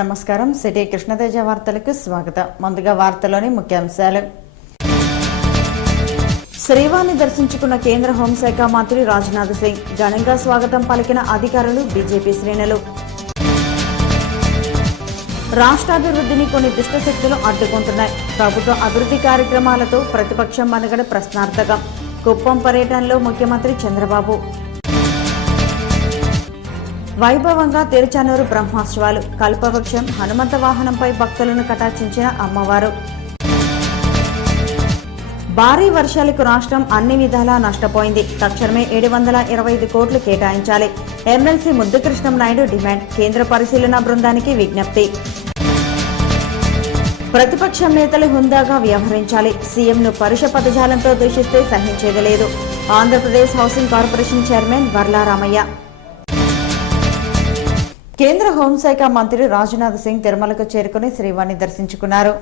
నమస్కారం. సిటీ కృష్ణతేజ వార్తలకు స్వాగతం. ముందుగా వార్తలోని ముఖ్యాంశాలు. శ్రీవాణి దర్శించుకున్న కేంద్ర హోంశాఖ మంత్రి రాజ్నాథ్ సింగ్. ఘనంగా స్వాగతం పలికిన అధికారులు, బీజేపీ శ్రేణులు. రాష్ట్రాభివృద్ధిని కొన్ని దుష్టశక్తులు అడ్డుకుంటున్నాయి. ప్రభుత్వ అభివృద్ధి కార్యక్రమాలతో ప్రతిపక్షం మనుగడ ప్రశ్నార్థకం. కుప్పం పర్యటనలో ముఖ్యమంత్రి చంద్రబాబు. వైభవంగా తిరుచానూరు బ్రహ్మోత్సవాలు. కల్పవృక్షం హనుమంత వాహనంపై భక్తులను కటాక్షించిన అమ్మవారు. భారీ వర్షాలకు రాష్ట్రం అన్ని విధాలా నష్టపోయింది. తక్షణమే 725 కోట్లు కేటాయించాలి. MLC Muddukrishnama Naidu demand. కేంద్ర పరిశీలన బృందానికి విజ్ఞప్తి. ప్రతిపక్షం నేతలు హుందాగా వ్యవహరించాలి. సీఎంను పరుష పదజాలంతో దూషిస్తే సహించేది లేదు. Andhra Pradesh housing corporation chairman Varla Ramaiah. కేంద్ర హోంశాఖ మంత్రి రాజ్నాథ్ సింగ్ తిరుమలకు చేరుకుని శ్రీవాణి దర్శించుకున్నారు.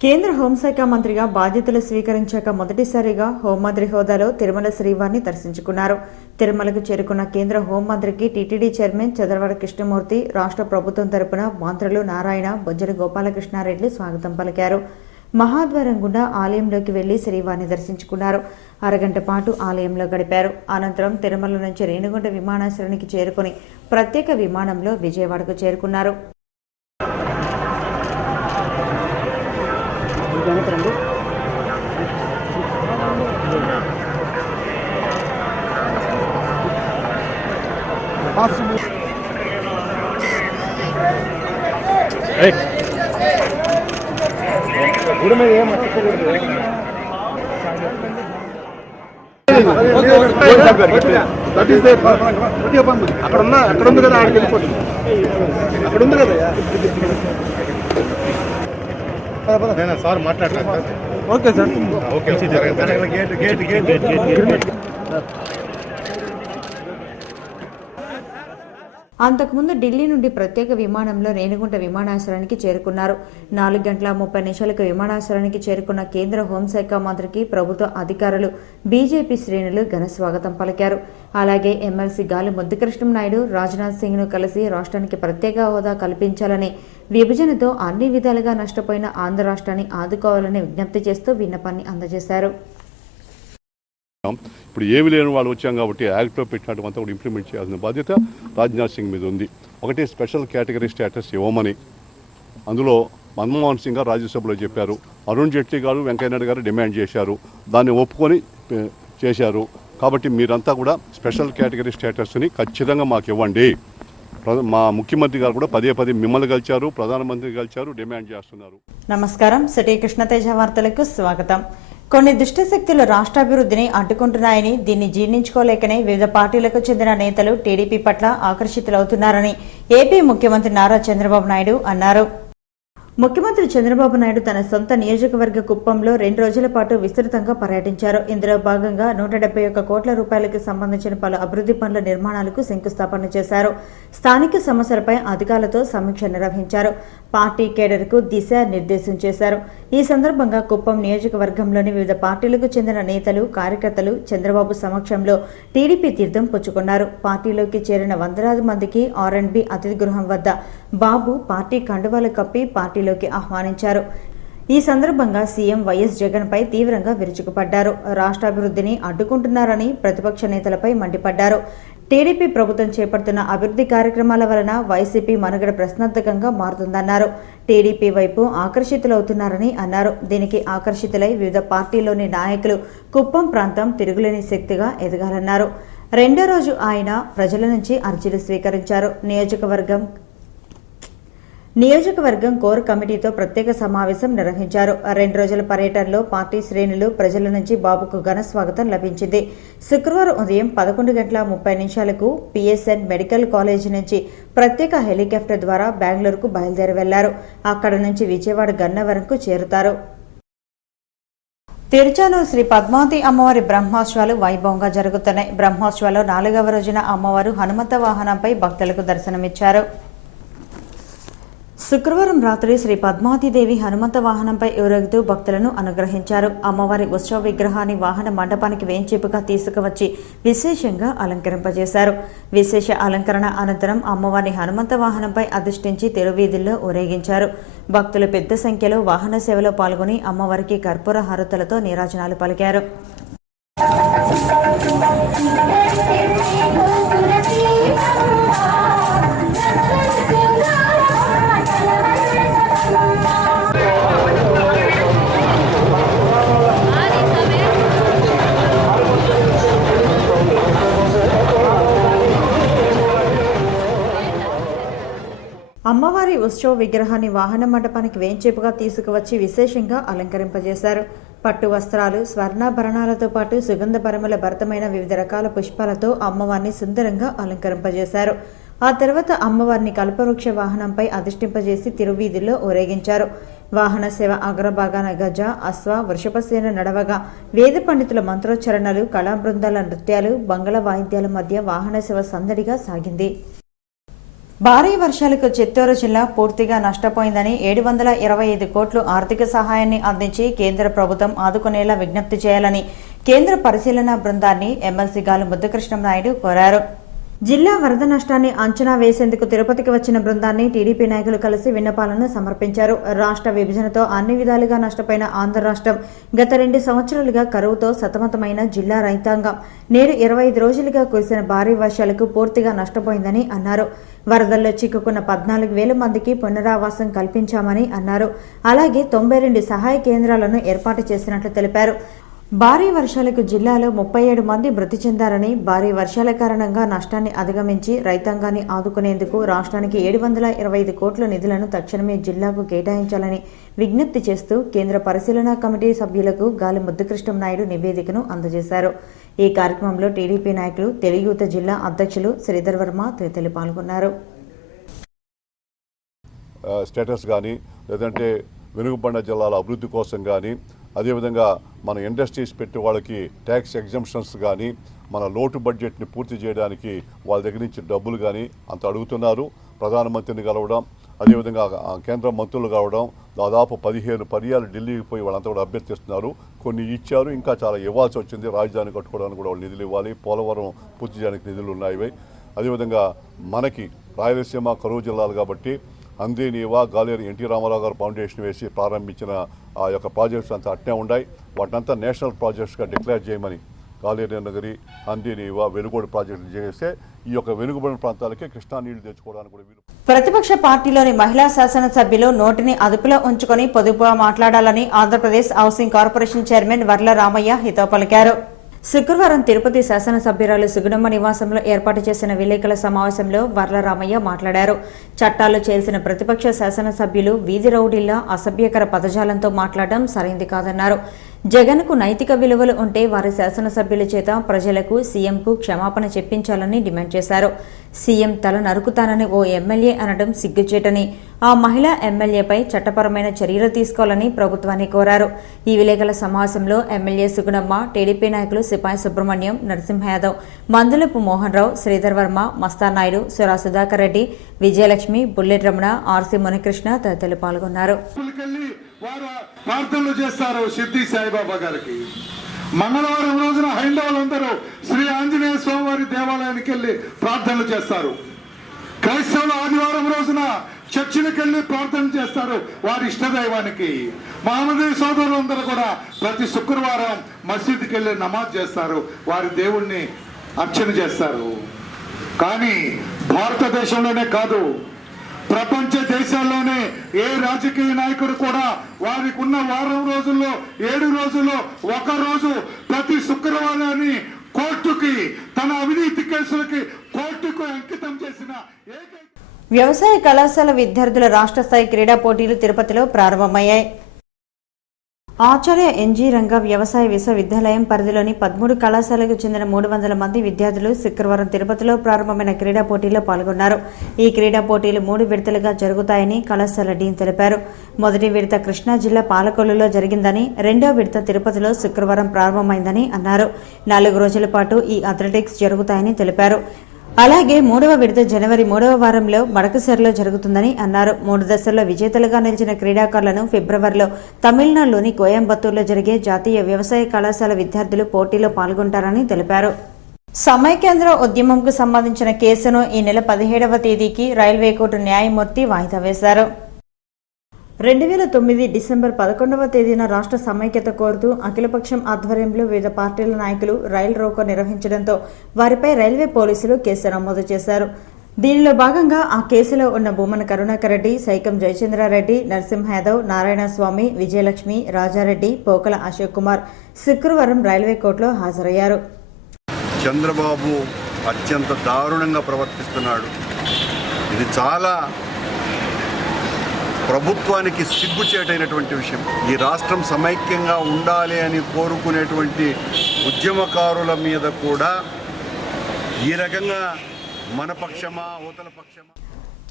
కేంద్ర హోంశాఖ మంత్రిగా బాధ్యతలు స్వీకరించాక మొదటిసారిగా హోంమంత్రి హోదాలో తిరుమల శ్రీవాణి దర్శించుకున్నారు. తిరుమలకు చేరుకున్న కేంద్ర హోంమంత్రికి టీటీడీ చైర్మన్ చదరవాడ కృష్ణమూర్తి, రాష్ట్ర ప్రభుత్వం తరపున మంత్రులు నారాయణ, బొజ్జల గోపాలకృష్ణారెడ్డి స్వాగతం పలికారు. మహాద్వారం గుండా ఆలయంలోకి వెళ్లి శ్రీవాణి దర్శించుకున్నారు. అరగంట పాటు ఆలయంలో గడిపారు. అనంతరం తిరుమల నుంచి రేణిగుంట విమానాశ్రయానికి చేరుకుని ప్రత్యేక విమానంలో విజయవాడకు చేరుకున్నారు. అక్కడ ఉంది కదా, ఆడికి వెళ్ళిపోతుంది. అక్కడ ఉంది కదా సార్, మాట్లాడతారు. Okay sir, okay. అంతకుముందు ఢిల్లీ నుండి ప్రత్యేక విమానంలో రేణిగుంట విమానాశ్రయానికి చేరుకున్నారు. 4:30 విమానాశ్రయానికి చేరుకున్న కేంద్ర హోంశాఖ మంత్రికి ప్రభుత్వ అధికారులు, బీజేపీ శ్రేణులు ఘన స్వాగతం పలికారు. అలాగే ఎమ్మెల్సీ గాలి ముద్దుకృష్ణం నాయుడు రాజ్నాథ్ సింగ్ ను కలిసి రాష్ట్రానికి ప్రత్యేక హోదా కల్పించాలని, విభజనతో అన్ని విధాలుగా నష్టపోయిన ఆంధ్ర రాష్ట్రాన్ని ఆదుకోవాలని విజ్ఞప్తి చేస్తూ విన్నపాన్ని అందజేశారు. ఇప్పుడు ఏమి లేని వాళ్ళు వచ్చాం కాబట్టి యాక్ట్లో పెట్టినటువంతా కూడా ఇంప్లిమెంట్ చేయాల్సిన బాధ్యత రాజ్నాథ్ సింగ్ మీద ఉంది. ఒకటి స్పెషల్ కేటగిరీ స్టేటస్ ఇవ్వమని అందులో మన్మోహన్ సింగ్ గారు రాజ్యసభలో చెప్పారు. అరుణ్ జైట్లీ గారు, వెంకయ్యనాయుడు గారు డిమాండ్ చేశారు. దాన్ని ఒప్పుకొని చేశారు. కాబట్టి మీరంతా కూడా స్పెషల్ కేటగిరీ స్టేటస్ని ఖచ్చితంగా మాకు ఇవ్వండి. మా ముఖ్యమంత్రి గారు కూడా పదే మిమ్మల్ని కలిచారు, ప్రధానమంత్రి కలిచారు, డిమాండ్ చేస్తున్నారు. నమస్కారం. సిటీ కృష్ణతేజ వార్తలకు స్వాగతం. కొన్ని దుష్టశక్తులు రాష్ట్రాభివృద్ధిని అడ్డుకుంటున్నాయని, దీన్ని జీర్ణించుకోలేకనే వివిధ పార్టీలకు చెందిన నేతలు టీడీపీ పట్ల ఆకర్షితులవుతున్నారని ఏపీ ముఖ్యమంత్రి నారా చంద్రబాబు నాయుడు అన్నారు. ముఖ్యమంత్రి చంద్రబాబు నాయుడు తన సొంత నియోజకవర్గ కుప్పంలో 2 రోజుల పాటు విస్తృతంగా పర్యటించారు. ఇందులో భాగంగా 171 కోట్ల రూపాయలకు సంబంధించిన పలు అభివృద్ధి పనుల నిర్మాణాలకు శంకుస్థాపన చేశారు. స్థానిక సమస్యలపై అధికారులతో సమీక్ష నిర్వహించారు. పార్టీ కేడర్కు దిశ నిర్దేశం చేశారు. ఈ సందర్భంగా కుప్పం నియోజకవర్గంలోని వివిధ పార్టీలకు చెందిన నేతలు, కార్యకర్తలు చంద్రబాబు సమక్షంలో టీడీపీ తీర్థం పుచ్చుకున్నారు. పార్టీలోకి చేరిన వందలాది మందికి R&B అతిథి గృహం వద్ద బాబు పార్టీ కండువాలు కప్పి పార్టీలోకి ఆహ్వానించారు. ఈ సందర్భంగా సీఎం వైఎస్ జగన్ పై తీవ్రంగా విరుచుకుపడ్డారు. రాష్ట్రాభివృద్ధిని అడ్డుకుంటున్నారని ప్రతిపక్ష నేతలపై మండిపడ్డారు. టీడీపీ ప్రభుత్వం చేపడుతున్న అభివృద్ధి కార్యక్రమాల వలన వైసీపీ మనుగడ ప్రశ్నార్థకంగా మారుతుందన్నారు. టీడీపీ వైపు ఆకర్షితులవుతున్నారని అన్నారు. దీనికి ఆకర్షితులై వివిధ పార్టీలోని నాయకులు కుప్పం ప్రాంతం తిరుగులేని శక్తిగా ఎదగాలన్నారు. 2వ రోజు ఆయన ప్రజల నుంచి అర్జీలు స్వీకరించారు. నియోజకవర్గం కోర్ కమిటీతో ప్రత్యేక సమావేశం నిర్వహించారు. 2 రోజుల పర్యటనలో పార్టీ శ్రేణులు, ప్రజల నుంచి బాబుకు ఘన స్వాగతం లభించింది. శుక్రవారం ఉదయం 11:30 పిఎస్ఎన్ మెడికల్ కాలేజీ నుంచి ప్రత్యేక హెలికాప్టర్ ద్వారా బెంగళూరుకు బయలుదేరి వెళ్లారు. అక్కడ నుంచి విజయవాడ గన్నవరంకు చేరుతారు. తిరుచానూరు శ్రీ పద్మావతి అమ్మవారి బ్రహ్మోత్సవాలు వైభవంగా జరుగుతున్నాయి. బ్రహ్మోత్సవాల్లో 4వ రోజున అమ్మవారు హనుమంత వాహనంపై భక్తులకు దర్శనమిచ్చారు. శుక్రవారం రాత్రి శ్రీ పద్మావతీదేవి హనుమంత వాహనంపై ఊరేగుతూ భక్తులను అనుగ్రహించారు. అమ్మవారి ఉత్సవ విగ్రహాన్ని వాహన మండపానికి వేంచేపుగా తీసుకువచ్చి విశేషంగా అలంకరింపజేశారు. విశేష అలంకరణ అనంతరం అమ్మవారిని హనుమంత వాహనంపై అధిష్ఠించి తిరువీధుల్లో ఊరేగించారు. భక్తులు పెద్ద సంఖ్యలో వాహన సేవలో పాల్గొని అమ్మవారికి కర్పూర హారతులతో నీరాజనాలు పలికారు. అమ్మవారి ఉత్సవ విగ్రహాన్ని వాహన మండపానికి వేంచేపుగా తీసుకువచ్చి విశేషంగా అలంకరింపజేశారు. పట్టు వస్త్రాలు, స్వర్ణాభరణాలతో పాటు సుగంధ పరిమళ భరితమైన వివిధ రకాల పుష్పాలతో అమ్మవారిని సుందరంగా అలంకరింపజేశారు. ఆ తర్వాత అమ్మవారిని కల్పవృక్ష వాహనంపై అధిష్ఠింపజేసి తిరువీధుల్లో ఊరేగించారు. వాహన సేవ అగ్రభాగాన గజ, అశ్వ, వృషభసేన నడవగా వేద పండితుల మంత్రోచ్చరణలు, కళా బృందాల నృత్యాలు, బంగళ వాయిద్యాల మధ్య వాహన సేవ సందడిగా సాగింది. భారీ వర్షాలకు చిత్తూరు జిల్లా పూర్తిగా నష్టపోయిందని 725 కోట్లు ఆర్థిక సహాయాన్ని అందించి కేంద్ర ప్రభుత్వం ఆదుకునేలా విజ్ఞప్తి చేయాలని కేంద్ర పరిశీలనా బృందాన్ని ఎమ్మెల్సీ గాలి ముద్దుకృష్ణంనాయుడు కోరారు. జిల్లా వరద నష్టాన్ని అంచనా వేసేందుకు తిరుపతికి వచ్చిన బృందాన్ని టీడీపీ నాయకులు కలిసి విన్నపాలను సమర్పించారు. రాష్ట్ర విభజనతో అన్ని విధాలుగా నష్టపోయిన ఆంధ్ర రాష్ట్రం గత 2 సంవత్సరాలుగా కరువుతో సతమతమైన జిల్లా రైతాంగం నేడు 25 రోజులుగా కురిసిన భారీ వర్షాలకు పూర్తిగా నష్టపోయిందని అన్నారు. వరదల్లో చిక్కుకున్న 14,000 మందికి పునరావాసం కల్పించామని అన్నారు. అలాగే 92 సహాయ కేంద్రాలను ఏర్పాటు చేసినట్లు తెలిపారు. భారీ వర్షాలకు జిల్లాలో 37 మంది మృతి చెందారని, భారీ వర్షాల కారణంగా నష్టాన్ని అధిగమించి రైతాంగాన్ని ఆదుకునేందుకు రాష్ట్రానికి 725 కోట్ల నిధులను తక్షణమే జిల్లాకు కేటాయించాలని విజ్ఞప్తి చేస్తూ కేంద్ర పరిశీలనా కమిటీ సభ్యులకు గాలి ముద్దుకృష్ణంనాయుడు నివేదికను అందజేశారు. ఈ కార్యక్రమంలో టీడీపీ నాయకులు, తెలుగుయుత జిల్లా అధ్యక్షులు శ్రీధర్ వర్మ తదితరులు పాల్గొన్నారు. స్టేటస్ కానీ లేదంటే వెనుకబడిన జిల్లాల అభివృద్ధి కోసం కానీ, అదేవిధంగా మన ఇండస్ట్రీస్ పెట్టే వాళ్ళకి ట్యాక్స్ ఎగ్జంప్షన్స్ కానీ, మన లోటు బడ్జెట్ని పూర్తి చేయడానికి వాళ్ళ దగ్గర నుంచి డబ్బులు కానీ అంత అడుగుతున్నారు. ప్రధానమంత్రిని కలవడం, అదేవిధంగా కేంద్ర మంత్రులు కావడం, దాదాపు 15 పర్యాలు ఢిల్లీకి పోయి వాళ్ళంతా కూడా అభ్యర్థిస్తున్నారు. కొన్ని ఇచ్చారు, ఇంకా చాలా ఇవ్వాల్సి వచ్చింది. రాజధాని కట్టుకోవడానికి కూడా వాళ్ళు నిధులు ఇవ్వాలి, పోలవరం పూర్తి చేయడానికి నిధులు ఉన్నాయి. అదేవిధంగా మనకి రాయలసీమ కరువు జిల్లాలు కాబట్టి అందేనీవా, గాలేరు ఎన్టీ రామారావు గారు ఫౌండేషన్ వేసి ప్రారంభించిన ఆ యొక్క ప్రాజెక్ట్స్ అంతా అట్నే ఉన్నాయి. వాటినంతా నేషనల్ ప్రాజెక్ట్స్గా డిక్లేర్ చేయమని గాలేరు నగరి, అందేనీవా, వెలుగోడు ప్రాజెక్టులు చేస్తే ఈ యొక్క వెనుకబడిన ప్రాంతాలకే కృష్ణా నీళ్లు తెచ్చుకోవడానికి కూడా వీలు. ప్రతిపక్ష పార్టీలోని మహిళా శాసనసభ్యులు నోటిని అదుపులో ఉంచుకొని పొదుపుగా మాట్లాడాలని Andhra Pradesh housing corporation chairman Varla Ramaiah హితవు పలికారు. శుక్రవారం తిరుపతి శాసనసభ్యురాలు సుగుణమ్మ నివాసంలో ఏర్పాటు చేసిన విలేకరుల సమావేశంలో వర్ల రామయ్య మాట్లాడారు. చట్టాలు చేసిన ప్రతిపక్ష శాసనసభ్యులు వీధి రౌడీల్లా అసభ్యకర పదజాలంతో మాట్లాడడం సరైంది కాదన్నారు. జగన్కు నైతిక విలువలు ఉంటే వారి శాసనసభ్యుల చేత ప్రజలకు, సీఎంకు క్షమాపణ చెప్పించాలని డిమాండ్ చేశారు. సీఎం తల నరుకుతానని ఓ ఎమ్మెల్యే అనడం సిగ్గుచేటని, ఆ మహిళా ఎమ్మెల్యేపై చట్టపరమైన చర్యలు తీసుకోవాలని ప్రభుత్వాన్ని కోరారు. ఈ విలేకరుల సమావేశంలో ఎమ్మెల్యే సుగుణమ్మ, టీడీపీ నాయకులు సిపాయి సుబ్రహ్మణ్యం, నరసింహ యాదవ్, మందులపు మోహన్ రావు, శ్రీధర్ వర్మ, మస్తానాయుడు, సురా సుధాకర్ రెడ్డి, విజయలక్ష్మి, బుల్లెట్ రమణ, ఆర్సీ మునికృష్ణ తదితరులు పాల్గొన్నారు. ప్రార్థనలు చేస్తారు సిద్ధి సాయిబాబా గారికి. మంగళవారం రోజున హైందవులందరూ శ్రీ ఆంజనేయ స్వామి వారి దేవాలయానికి వెళ్లి ప్రార్థనలు చేస్తారు. క్రైస్తవులు ఆదివారం రోజున చర్చిలకు వెళ్లి ప్రార్థన చేస్తారు వారి ఇష్టదైవానికి. మహమ్మదీయ సోదరులందరూ కూడా ప్రతి శుక్రవారం మసీదుకి వెళ్లి నమాజ్ చేస్తారు, వారి దేవుణ్ణి అర్చన చేస్తారు. కానీ భారతదేశంలోనే కాదు, ప్రపంచ దేశాల్లోనే ఏ రాజకీయ నాయకుడు కూడా వారికి ఉన్న వారం రోజుల్లో 7 రోజుల్లో ఒక రోజు ప్రతి శుక్రవారాన్ని కోర్టుకి, తన అవినీతి కేసులకి కోర్టుకు అంకితం చేసిన వ్యవసాయ కళాశాల విద్యార్థుల రాష్ట్ర స్థాయి క్రీడా పోటీలు తిరుపతిలో ప్రారంభమయ్యాయి. ఆచార్య ఎన్జీ రంగా వ్యవసాయ విశ్వవిద్యాలయం పరిధిలోని 13 కళాశాలకు చెందిన 300 మంది విద్యార్థులు శుక్రవారం తిరుపతిలో ప్రారంభమైన క్రీడా పోటీల్లో పాల్గొన్నారు. ఈ క్రీడా పోటీలు 3 విడతలుగా జరుగుతాయని కళాశాల డీన్ తెలిపారు. మొదటి విడత కృష్ణా జిల్లా పాలకొల్లులో జరిగిందని, రెండో విడత తిరుపతిలో శుక్రవారం ప్రారంభమైందని అన్నారు. 4 రోజుల పాటు ఈ అథ్లెటిక్స్ జరుగుతాయని తెలిపారు. అలాగే 3వ విడత జనవరి 3వ వారంలో మడకశిరలో జరుగుతుందని అన్నారు. 3 దశల్లో విజేతలుగా నిలిచిన క్రీడాకారులను ఫిబ్రవరిలో తమిళనాడులోని కోయంబత్తూరులో జరిగే జాతీయ వ్యవసాయ కళాశాల విద్యార్థులు పోటీలో పాల్గొంటారని తెలిపారు. సమైక్యాంధ్ర ఉద్యమంకు సంబంధించిన కేసును ఈ నెల 17వ తేదీకి రైల్వే కోర్టు న్యాయమూర్తి వాయిదా వేశారు. 2009 డిసెంబర్ 11వ తేదీన రాష్ట్ర సమైక్యత కోరుతూ అఖిలపక్షం ఆధ్వర్యంలో వివిధ పార్టీల నాయకులు రైలు రోకో నిర్వహించడంతో వారిపై రైల్వే పోలీసులు కేసు నమోదు చేశారు. దీనిలో భాగంగా ఆ కేసులో ఉన్న భూమన కరుణాకర్ రెడ్డి, సైకం జయచంద్రారెడ్డి, నరసింహ యాదవ్, నారాయణస్వామి, విజయలక్ష్మి, రాజారెడ్డి, పోకల అశోక్ కుమార్ శుక్రవారం రైల్వే కోర్టులో హాజరయ్యారు. చంద్రబాబు అత్యంత దారుణంగా ప్రవర్తిస్తున్నాడు. ఇది చాలా ప్రభుత్వానికి సిగ్గుచేటైనటువంటి విషయం. ఈ రాష్ట్రం సమైక్యంగా ఉండాలి అని కోరుకునేటువంటి ఉద్యమకారుల మీద కూడా ఈ రకంగా మన పక్షమా అవతల పక్షమా.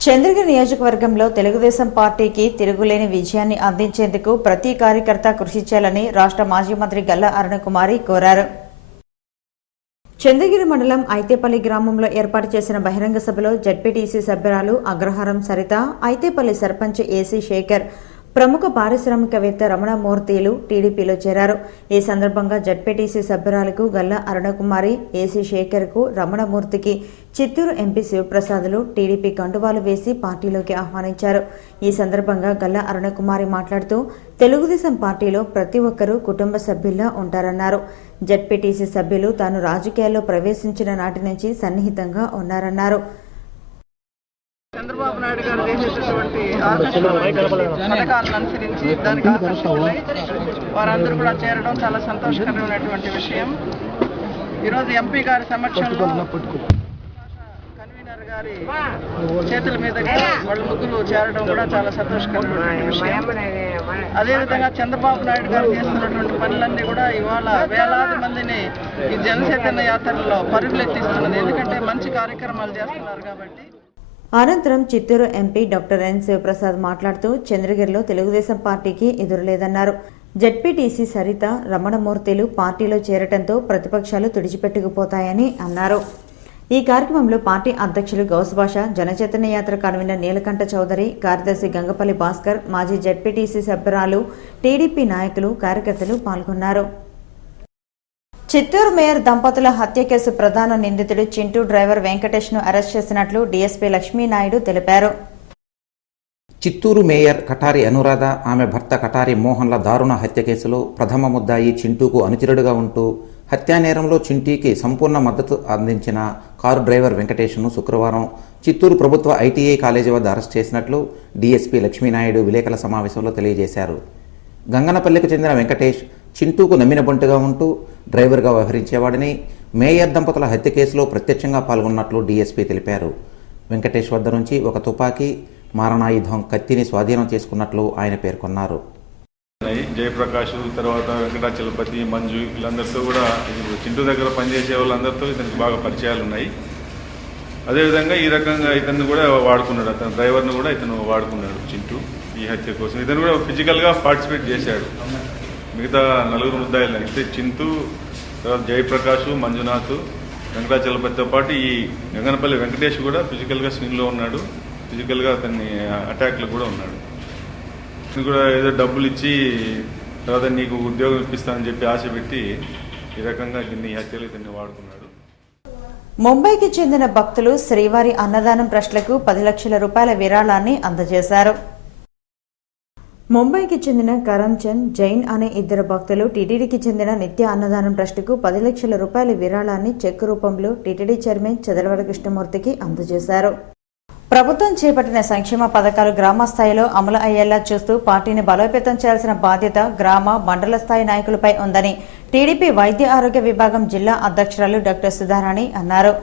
చంద్రగిరి నియోజకవర్గంలో తెలుగుదేశం పార్టీకి తిరుగులేని విజయాన్ని అందించేందుకు ప్రతి కార్యకర్త కృషి చేయాలని రాష్ట్ర మాజీ మంత్రి గల్లా అరుణకుమారి కోరారు. చంద్రగిరి మండలం ఐతేపల్లి గ్రామంలో ఏర్పాటు చేసిన బహిరంగ సభలో జడ్పీటీసీ సభ్యురాలు అగ్రహారం సరిత, ఐతేపల్లి సర్పంచ్ ఏసీ శేఖర్, ప్రముఖ పారిశ్రామికవేత్త రమణమూర్తిలు టీడీపీలో చేరారు. ఈ సందర్భంగా జడ్పీటీసీ సభ్యురాలకు గల్లా అరుణకుమారి, ఏసీ శేఖర్కు, రమణమూర్తికి చిత్తూరు ఎంపీ శివప్రసాద్లు టీడీపీ కండువాలు వేసి పార్టీలోకి ఆహ్వానించారు. ఈ సందర్భంగా గల్లా అరుణకుమారి మాట్లాడుతూ తెలుగుదేశం పార్టీలో ప్రతి ఒక్కరూ కుటుంబ సభ్యుల్లా ఉంటారన్నారు. జడ్పీటీసీ సభ్యులు తాను రాజకీయాల్లో ప్రవేశించిన నాటి నుంచి సన్నిహితంగా ఉన్నారన్నారు. చంద్రబాబు నాయుడు గారు చేసేటటువంటి పథకాలను అనుసరించి దానికి ఆకర్షితులై వారందరూ కూడా చేరడం చాలా సంతోషకరమైనటువంటి విషయం. ఈరోజు ఎంపీ గారి సమక్షంలో కన్వీనర్ గారి చేతుల మీదుగా వాళ్ళ ముగ్గురు చేరడం కూడా చాలా సంతోషకరమైనటువంటి విషయం. అదేవిధంగా చంద్రబాబు నాయుడు గారు చేస్తున్నటువంటి పనులన్నీ కూడా ఇవాళ వేలాది మందిని ఈ జనచైతన్య యాత్రలో పరుగులెత్తిస్తున్నది. ఎందుకంటే మంచి కార్యక్రమాలు చేస్తున్నారు కాబట్టి. అనంతరం Chittoor MP doctor N Sivaprasad మాట్లాడుతూ చంద్రగిరిలో తెలుగుదేశం పార్టీకి ఎదురులేదన్నారు. జడ్పీటీసీ సరిత, రమణమూర్తిలు పార్టీలో చేరటంతో ప్రతిపక్షాలు తుడిచిపెట్టుకుపోతాయని అన్నారు. ఈ కార్యక్రమంలో పార్టీ అధ్యక్షులు గౌస్భాష, జనచైతన్య యాత్ర కన్వీనర్ నీలకంఠ చౌదరి, కార్యదర్శి గంగపల్లి భాస్కర్, మాజీ జడ్పీటీసీ సభ్యురాలు, టీడీపీ నాయకులు, కార్యకర్తలు పాల్గొన్నారు. చిత్తూరు మేయర్ దంపతుల హత్య కేసు ప్రధాన నిందితుడు చింటూ డ్రైవర్ వెంకటేష్ ను అరెస్ట్ చేసినట్లు డీఎస్పీ లక్ష్మీనాయుడు తెలిపారు. చిత్తూరు మేయర్ కటారి అనురాధ, ఆమె భర్త కటారి మోహన్ల దారుణ హత్య కేసులో ప్రథమ ముద్దాయి చింటూకు అనుచరుడుగా ఉంటూ హత్యానేరంలో చింటూకి సంపూర్ణ మద్దతు అందించిన కారు డ్రైవర్ వెంకటేష్ను శుక్రవారం చిత్తూరు ప్రభుత్వ ఐటీఐ కాలేజీ వద్ద అరెస్ట్ చేసినట్లు డీఎస్పీ లక్ష్మీనాయుడు విలేకరుల సమావేశంలో తెలియజేశారు. గంగనపల్లికి చెందిన వెంకటేష్ చింటూకు నమ్మిన బంటుగా ఉంటూ డ్రైవర్గా వ్యవహరించేవాడని, మేయర్ దంపతుల హత్య కేసులో ప్రత్యక్షంగా పాల్గొన్నట్లు డీఎస్పీ తెలిపారు. వెంకటేష్ వద్ద నుంచి ఒక తుపాకీ, మారణాయుధం, కత్తిని స్వాధీనం చేసుకున్నట్లు ఆయన పేర్కొన్నారు. జయప్రకాష్, తర్వాత వెంకటాచలపతి, మంజు, వీళ్ళందరితో కూడా చింటూ దగ్గర పనిచేసే వాళ్ళందరితో ఇతనికి బాగా పరిచయాలు ఉన్నాయి. అదేవిధంగా ఈ రకంగా ఇతను కూడా వాడుకున్నాడు, అతను డ్రైవర్ను కూడా ఇతను వాడుకున్నాడు చింటూ ఈ హత్య కోసం. ఇతను కూడా ఫిజికల్గా పార్టిసిపేట్ చేశాడు. మిగతా 4 ముద్దాయిలు అయితే చింటూ, తర్వాత జయప్రకాష్, మంజునాథ్, వెంకటాచలపతితో పాటు ఈ గంగనపల్లి వెంకటేష్ కూడా ఫిజికల్గా స్క్రీన్లో ఉన్నాడు. ఫిజికల్గా అతన్ని అటాక్లో కూడా ఉన్నాడు. ఇతను కూడా ఏదో డబ్బులు ఇచ్చి తర్వాత నీకు ఉద్యోగం ఇప్పిస్తానని చెప్పి ఆశ పెట్టి ఈ రకంగా దీన్ని హత్యలు ఇతన్ని వాడుకున్నాడు. ముంబైకి చెందిన భక్తులు శ్రీవారి అన్నదానం ట్రస్టులకు 10 లక్షల రూపాయల విరాళాన్ని అందజేశారు. ముంబైకి చెందిన కరంచంద్, జైన్ అనే 2 భక్తులు టీటీడీకి చెందిన నిత్య అన్నదానం ట్రస్టుకు 10 లక్షల రూపాయల విరాళాన్ని చెక్ రూపంలో టీటీడీ చైర్మన్ చదలవాడ కృష్ణమూర్తికి అందజేశారు. ప్రభుత్వం చేపట్టిన సంక్షేమ పథకాలు గ్రామ స్థాయిలో అమలు అయ్యేలా చూస్తూ పార్టీని బలోపేతం చేయాల్సిన బాధ్యత గ్రామ, మండల స్థాయి నాయకులపై ఉందని టీడీపీ వైద్య ఆరోగ్య విభాగం జిల్లా అధ్యక్షురాలు డాక్టర్ సుధారాణి అన్నారు.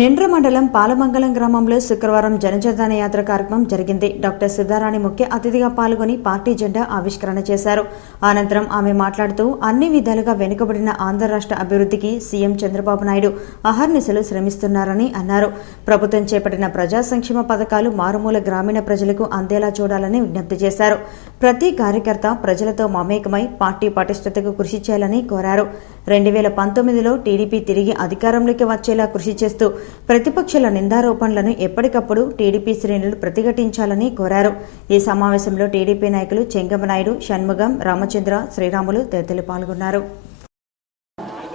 నిండ్ర మండలం పాలమంగళం గ్రామంలో శుక్రవారం జనచైతన్య యాత్ర కార్యక్రమం జరిగింది. డాక్టర్ సుధారాణి ముఖ్య అతిథిగా పాల్గొని పార్టీ జెండా ఆవిష్కరణ చేశారు. అనంతరం ఆమె మాట్లాడుతూ అన్ని విధాలుగా వెనుకబడిన ఆంధ్ర రాష్ట్ర అభివృద్ధికి సీఎం చంద్రబాబు నాయుడు అహర్నిశలు శ్రమిస్తున్నారని అన్నారు. ప్రభుత్వం చేపట్టిన ప్రజా సంక్షేమ పథకాలు మారుమూల గ్రామీణ ప్రజలకు అందేలా చూడాలని విజ్ఞప్తి చేశారు. ప్రతి కార్యకర్త ప్రజలతో మమేకమై పార్టీ పటిష్టతకు కృషి చేయాలని కోరారు. 2019లో టీడీపీ తిరిగి అధికారంలోకి వచ్చేలా కృషి చేస్తూ ప్రతిపక్షాల నిందారోపణలను ఎప్పటికప్పుడు టీడీపీ శ్రేణులు ప్రతిఘటించాలని కోరారు. ఈ సమావేశంలో టీడీపీ నాయకులు చెంగమనాయుడు, షణ్ముగం, రామచంద్ర, శ్రీరాములు తదితరులు పాల్గొన్నారు.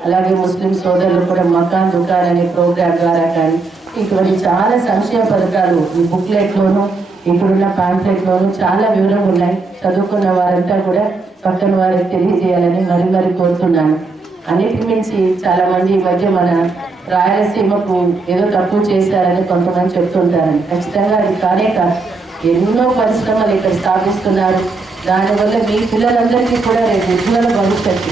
అలాగే ముస్లిం సోదరులు కూడా మకాన్ దుకాన్ అనే ప్రోగ్రాం ద్వారా కానీ ఇటువంటి చాలా సంక్షేమ పథకాలు ఈ బుక్లెట్లోనూ ఇప్పుడున్న పాంప్లెట్లోనూ చాలా వివరంగా ఉన్నాయి. చదువుకున్న వారంతా కూడా పక్కన వారికి తెలియజేయాలని మరీ కోరుతున్నాను. అన్నిటి మించి చాలా మంది ఈ మధ్య మన రాయలసీమకు ఏదో తప్పు చేశారని కొంతమంది చెప్తుంటారని. ఖచ్చితంగా అది కానే కాదు. ఎన్నో పరిశ్రమలు ఇక్కడ స్థాపిస్తున్నారు. దానివల్ల మీ పిల్లలందరికీ కూడా రేపు ఉజ్వల భవిష్యత్తు,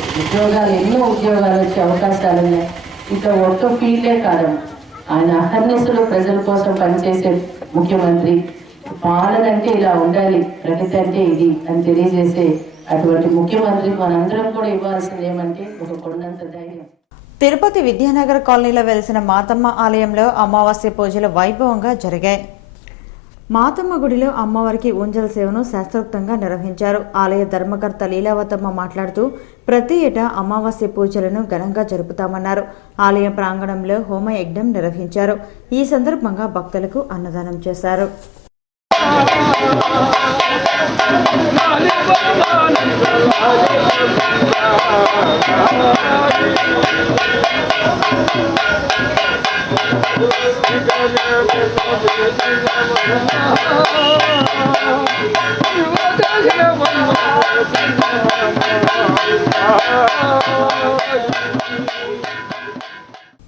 ఎన్నో ఉద్యోగాలు వచ్చే అవకాశాలు ఉన్నాయి. ఇక ఒక్క ఫీల్డే కాదు, ఆయన అహర్నిశలు ప్రజల కోసం పనిచేసే ముఖ్యమంత్రి. పాలన అంటే ఇలా ఉండాలి, ప్రగతి అంటే ఇది అని తెలియజేసే అటువంటి ముఖ్యమంత్రికి మనందరం కూడా ఇవ్వాల్సింది ఏమంటే ఒక కొండంత ధైర్యం. తిరుపతి విద్యానగర్ కాలనీలో వెలిసిన మాతమ్మ ఆలయంలో అమావాస్య పూజలు వైభవంగా జరిగాయి. మాతమ్మ గుడిలో అమ్మవారికి ఊంజల సేవను శాస్త్రోక్తంగా నిర్వహించారు. ఆలయ ధర్మకర్త లీలావతమ్మ మాట్లాడుతూ ప్రతి ఏటా అమావాస్య పూజలను ఘనంగా జరుపుతామన్నారు. ఆలయ ప్రాంగణంలో హోమయజ్ఞం నిర్వహించారు. ఈ సందర్భంగా భక్తులకు అన్నదానం చేశారు.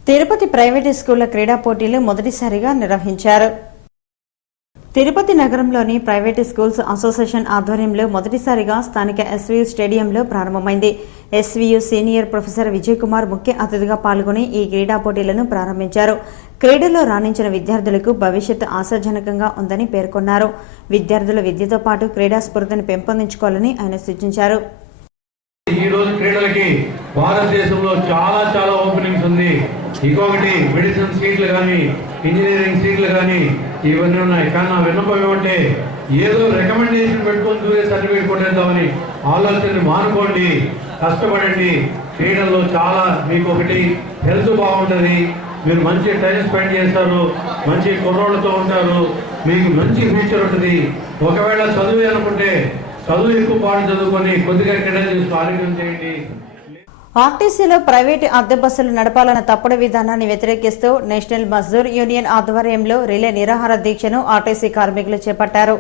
తిరుపతి ప్రైవేటు స్కూళ్ల క్రీడా పోటీలు మొదటిసారిగా నిర్వహించారు. తిరుపతి నగరంలోని ప్రైవేటు స్కూల్స్ అసోసియేషన్ ఆధ్వర్యంలో మొదటిసారిగా స్థానిక ఎస్వీయు స్టేడియంలో ప్రారంభమైంది. SVU senior professor Vijay Kumar ముఖ్య అతిథిగా పాల్గొని ఈ క్రీడా పోటీలను ప్రారంభించారు. క్రీడల్లో రాణించిన విద్యార్థులకు భవిష్యత్తు ఆశాజనకంగా ఉందని పేర్కొన్నారు. విద్యార్థులు విద్యతో పాటు క్రీడా స్ఫూర్తిని పెంపొందించుకోవాలని ఆయన సూచించారు. ఈ రోజు క్రీడలకి భారతదేశంలో చాలా ఓపెనింగ్స్ ఉంది. ఇంకొకటి మెడిసిన్ సీట్లు కానీ, ఇంజనీరింగ్ సీట్లు కానీ ఇవన్నీ ఉన్నాయి. కానీ నా విన్నపం ఏమంటే ఏదో రికమెండేషన్ పెట్టుకొని చూసే సర్టిఫికేట్ కొట్టేద్దామని ఆలోచనని మానుకోండి, కష్టపడండి. క్రీడల్లో చాలా మీకు ఒకటి హెల్త్ బాగుంటుంది, మీరు మంచి టైం స్పెండ్ చేస్తారు, మంచి కుర్రోళ్ళతో ఉంటారు, మీకు మంచి ఫ్యూచర్ ఉంటుంది. ఒకవేళ చదువు అనుకుంటే చదువు ఎక్కువ పాటు చదువుకొని కొద్దిగా క్రీడలు చేస్తూ ఆరోగ్యం చేయండి. ఆర్టీసీలో ప్రైవేటు అద్దె బస్సులు నడపాలన్న తప్పుడు విధానాన్ని వ్యతిరేకిస్తూ నేషనల్ మజ్దూర్ యూనియన్ ఆధ్వర్యంలో రిలే నిరాహార దీక్షను ఆర్టీసీ కార్మికులు చేపట్టారు.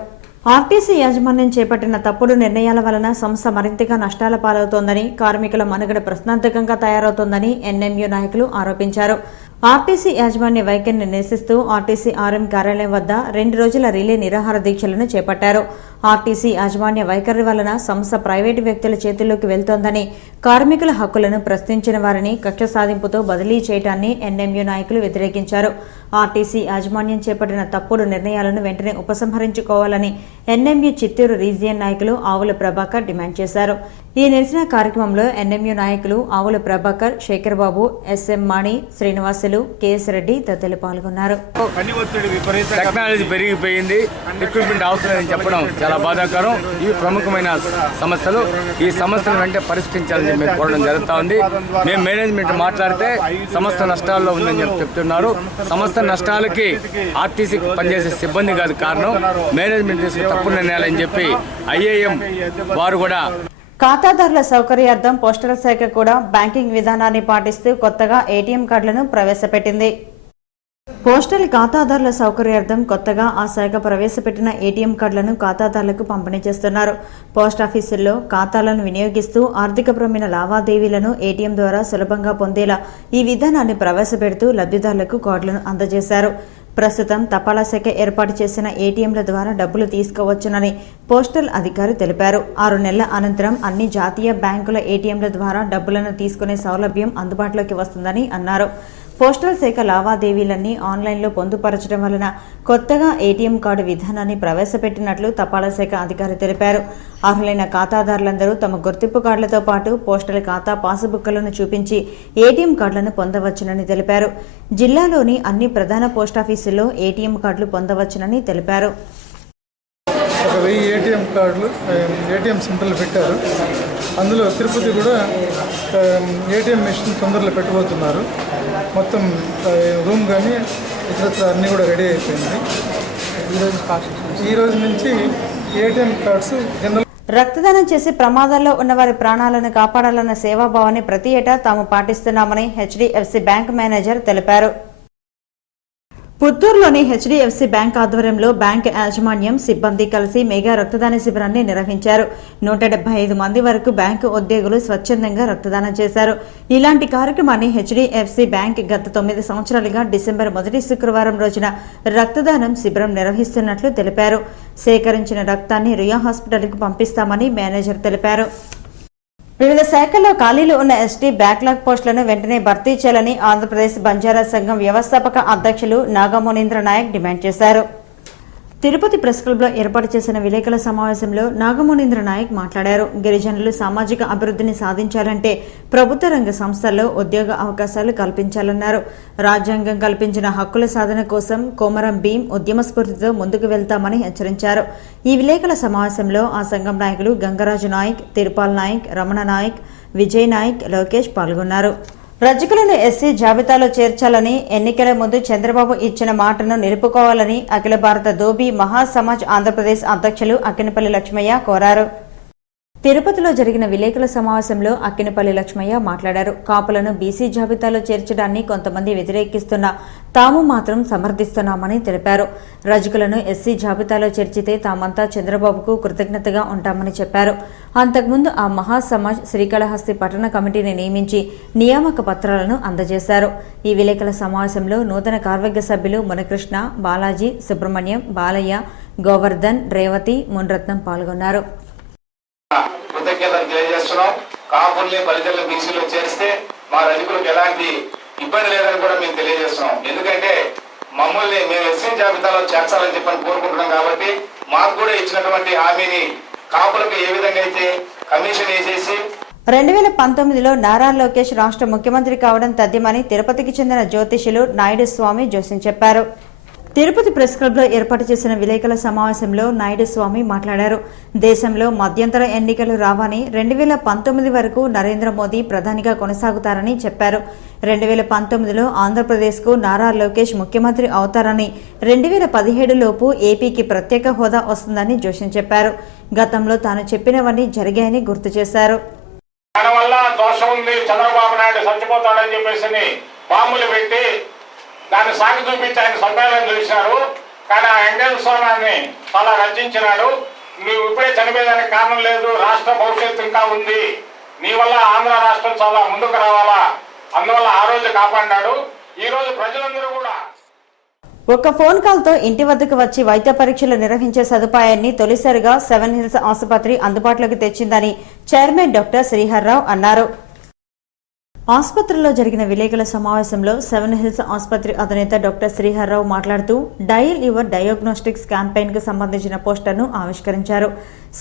ఆర్టీసీ యాజమాన్యం చేపట్టిన తప్పుడు నిర్ణయాల వలన సంస్థ మరింతగా నష్టాల పాలవుతోందని, కార్మికుల మనుగడ ప్రశ్నార్థకంగా తయారవుతోందని ఎన్ఎంయూ నాయకులు ఆరోపించారు. ఆర్టీసీ యాజమాన్య వైఖరిని నిరసిస్తూ ఆర్టీసీ ఆర్ఎం కార్యాలయం వద్ద 2 రోజుల రిలే నిరాహార దీక్షలను చేపట్టారు. ఆర్టీసీ యాజమాన్య వైఖరి వలన సంస్థ ప్రైవేటు వ్యక్తుల చేతుల్లోకి వెళ్తోందని, కార్మికుల హక్కులను ప్రశ్నించిన వారిని కక్ష సాధింపుతో బదిలీ చేయడాన్ని ఎన్ఎంయూ నాయకులు వ్యతిరేకించారు. ఆర్టీసీ యాజమాన్యం చేపట్టిన తప్పుడు నిర్ణయాలను వెంటనే ఉపసంహరించుకోవాలని ఎన్ఎంయూ చిత్తూరు రీజియన్ నాయకులు ఆవుల ప్రభాకర్ డిమాండ్ చేశారు. ఈ నిరసన కార్యక్రమంలో ఎన్ఎంయూ నాయకులు ఆవుల ప్రభాకర్, శేఖర్ బాబు, ఎస్ఎం మాణి, శ్రీనివాసులు, కేఎస్ రెడ్డి తదితరులు పాల్గొన్నారు. టెక్నాలజీ పెరిగిపోయింది, ఎక్విప్మెంట్ అవసరం చెప్పడం చాలా బాధాకరం. ఇవి ప్రముఖమైన సమస్యలు. ఈ సమస్యలు వెంటనే పరిష్కరించాలని మేము కోరడం జరుగుతూ ఉంది. మేము మేనేజ్మెంట్ మాట్లాడితే సంస్థ నష్టాల్లో ఉందని చెప్తున్నారు. సంస్థ నష్టాలకి ఆర్టీసీ పనిచేసే సిబ్బంది కాదు కారణం, మేనేజ్మెంట్ తీసుకుని తప్పుడు నిర్ణయాలని చెప్పి ఐఏఎం వారు కూడా. ఖాతాదారుల సౌకర్యార్థం పోస్టల్ శాఖ కూడా బ్యాంకింగ్ విధానాన్ని పాటిస్తూ కొత్తగా ఏటీఎం కార్డులను ప్రవేశపెట్టింది. పోస్టల్ ఖాతాదారుల సౌకర్యార్థం కొత్తగా ఆ శాఖ ప్రవేశపెట్టిన ఏటీఎం కార్డులను ఖాతాదారులకు పంపిణీ చేస్తున్నారు. పోస్టాఫీసుల్లో ఖాతాలను వినియోగిస్తూ ఆర్థికపరమైన లావాదేవీలను ఏటీఎం ద్వారా సులభంగా పొందేలా ఈ విధానాన్ని ప్రవేశపెడుతూ లబ్ధిదారులకు కార్డులను అందజేశారు. ప్రస్తుతం తపాలా శాఖ ఏర్పాటు చేసిన ఏటీఎంల ద్వారా డబ్బులు తీసుకోవచ్చునని పోస్టల్ అధికారి తెలిపారు. 6 నెలల అనంతరం అన్ని జాతీయ బ్యాంకుల ఏటీఎంల ద్వారా డబ్బులను తీసుకునే సౌలభ్యం అందుబాటులోకి వస్తుందని అన్నారు. పోస్టల్ శాఖ లావాదేవీలన్నీ ఆన్లైన్లో పొందుపరచడం వలన కొత్తగా ఏటీఎం కార్డు విధానాన్ని ప్రవేశపెట్టినట్లు తపాలా శాఖ అధికారి తెలిపారు. అర్హులైన ఖాతాదారులందరూ తమ గుర్తింపు కార్డులతో పాటు పోస్టల్ ఖాతా పాసుబుక్లను చూపించి ఏటీఎం కార్డులను పొందవచ్చునని తెలిపారు. జిల్లాలోని అన్ని ప్రధాన పోస్టాఫీసుల్లో ఏటీఎం కార్డులు పొందవచ్చునని తెలిపారు. 1000 ఏటీఎం కార్డులు ఏటీఎం సెంటర్లు పెట్టారు. అందులో తిరుపతి కూడా ఏటీఎం మెషిన్ తొందరలో పెట్టబోతున్నారు. మొత్తం రూమ్ కానీ ఇతరత్ర అన్నీ కూడా రెడీ అయిపోయింది. ఈ రోజు నుంచి ఏటీఎం కార్డ్స్ జనరల్ రక్తదానం చేసి ప్రమాదాల్లో ఉన్న వారి ప్రాణాలను కాపాడాలన్న సేవాభావాన్ని ప్రతి ఏటా తాము పాటిస్తున్నామని హెచ్డిఎఫ్సి బ్యాంక్ మేనేజర్ తెలిపారు. పుత్తూరులోని హెచ్డిఎఫ్సి బ్యాంక్ ఆధ్వర్యంలో బ్యాంక్ యాజమాన్యం సిబ్బంది కలిసి మెగా రక్తదాన శిబిరాన్ని నిర్వహించారు. 175 మంది వరకు బ్యాంకు ఉద్యోగులు స్వచ్ఛందంగా రక్తదానం చేశారు. ఇలాంటి కార్యక్రమాన్ని హెచ్డిఎఫ్సి బ్యాంక్ గత 9 సంవత్సరాలుగా డిసెంబర్ 1 శుక్రవారం రోజున రక్తదానం శిబిరం నిర్వహిస్తున్నట్లు తెలిపారు. సేకరించిన రక్తాన్ని రియా హాస్పిటల్కు పంపిస్తామని మేనేజర్ తెలిపారు. వివిధ శాఖల్లో ఖాళీలు ఉన్న ఎస్టీ బ్యాక్లాగ్ పోస్టులను వెంటనే భర్తీ చేయాలని ఆంధ్రప్రదేశ్ బంజారా సంఘం వ్యవస్థాపక అధ్యక్షులు నాగమునీంద్ర నాయక్ డిమాండ్ చేశారు. తిరుపతి ప్రెస్ క్లబ్లో ఏర్పాటు చేసిన విలేకరుల సమావేశంలో నాగమునీంద్ర నాయక్ మాట్లాడారు. గిరిజనులు సామాజిక అభివృద్ధిని సాధించాలంటే ప్రభుత్వ రంగ సంస్థల్లో ఉద్యోగ అవకాశాలు కల్పించాలన్నారు. రాజ్యాంగం కల్పించిన హక్కుల సాధన కోసం కోమరం భీం ఉద్యమ స్ఫూర్తితో ముందుకు వెళ్తామని హెచ్చరించారు. ఈ విలేకరుల సమావేశంలో ఆ సంఘం నాయకులు గంగరాజు నాయక్, తిరుపాల్ నాయక్, రమణ నాయక్, విజయ్ నాయక్, లోకేష్ పాల్గొన్నారు. రజకులను ఎస్సీ జాబితాలో చేర్చాలని ఎన్నికల ముందు చంద్రబాబు ఇచ్చిన మాటను నిలుపుకోవాలని అఖిల భారత దోబీ మహాసమాజ్ ఆంధ్రప్రదేశ్ అధ్యక్షులు అక్కినపల్లి లక్ష్మయ్య కోరారు. తిరుపతిలో జరిగిన విలేకరుల సమావేశంలో అక్కినపల్లి లక్ష్మయ్య మాట్లాడారు. కాపులను బీసీ జాబితాలో చేర్చడాన్ని కొంతమంది వ్యతిరేకిస్తున్నా తాము మాత్రం సమర్థిస్తున్నామని తెలిపారు. రజకులను ఎస్సీ జాబితాలో చేర్చితే తామంతా చంద్రబాబుకు కృతజ్ఞతగా ఉంటామని చెప్పారు. అంతకుముందు ఆ మహాసమాజ్ శ్రీకాళహస్తి పట్టణ కమిటీని నియమించి నియామక పత్రాలను అందజేశారు. ఈ విలేకరుల సమావేశంలో నూతన కార్యవర్గ సభ్యులు మునకృష్ణ, బాలాజీ, సుబ్రహ్మణ్యం, బాలయ్య, గోవర్ధన్, రేవతి, మున్రత్నం పాల్గొన్నారు. కృతజ్ఞతలు తెలియజేస్తున్నాం. కాపుల్ని బలిజలను బీసీలో చేరిస్తే మా రజకులకు ఎలాంటి ఇబ్బంది లేదని కూడా మేము తెలియజేస్తున్నాం. ఎందుకంటే మమ్మల్ని మేము ఎస్సీ జాబితాలో చేర్చాలని చెప్పని కోరుకుంటున్నాం. కాబట్టి మాకు కూడా ఇచ్చినటువంటి హామీని కాపులకు ఏ విధంగా అయితే కమిషన్ వేసేసి 2019లో నారా లోకేష్ రాష్ట్ర ముఖ్యమంత్రి కావడం తథ్యమని తిరుపతికి చెందిన జ్యోతిషులు నాయుడు స్వామి జోస్యం చెప్పారు. తిరుపతి ప్రెస్ క్లబ్లో ఏర్పాటు చేసిన విలేకరుల సమావేశంలో నాయుడు స్వామి మాట్లాడారు. దేశంలో మధ్యంతర ఎన్నికలు రావని 2019 వరకు నరేంద్ర మోదీ ప్రధానిగా కొనసాగుతారని చెప్పారు. 2019లో ఆంధ్రప్రదేశ్కు నారా లోకేష్ ముఖ్యమంత్రి అవుతారని, 2017 లోపు ఏపీకి ప్రత్యేక హోదా వస్తుందని జోస్యం చెప్పారు. గతంలో తాను చెప్పినవన్నీ జరిగాయని గుర్తు చేశారు. దానివల్ల దోషం ఉంది, చంద్రబాబు నాయుడు చచ్చిపోతాడని చెప్పేసి బాంబులు పెట్టి దాన్ని సాగి చూపించి ఆయన సంతానం చూశారు. కానీ ఆ ఎంగల్ సోనాన్ని చాలా రచించినాడు. నువ్వు ఇప్పుడే చనిపోయేదానికి కారణం లేదు, రాష్ట్ర భవిష్యత్తు ఇంకా ఉంది, నీ వల్ల ఆంధ్ర రాష్ట్రం చాలా ముందుకు రావాలా, అందువల్ల ఆ రోజు కాపాడినాడు. ఈ రోజు ప్రజలందరూ కూడా ఒక్క ఫోన్ కాల్తో ఇంటి వద్దకు వచ్చి వైద్య పరీక్షలు నిర్వహించే సదుపాయాన్ని తొలిసారిగా 7 హిల్స్ ఆసుపత్రి అందుబాటులోకి తెచ్చిందని చైర్మన్ డాక్టర్ శ్రీహర్రావు అన్నారు. ఆసుపత్రిలో జరిగిన విలేకరుల సమావేశంలో 7 హిల్స్ ఆసుపత్రి అధినేత డాక్టర్ శ్రీహర్రావు మాట్లాడుతూ డయల్ యువర్ డయాగ్నోస్టిక్స్ క్యాంపెయిన్ కు సంబంధించిన పోస్టర్ను ఆవిష్కరించారు.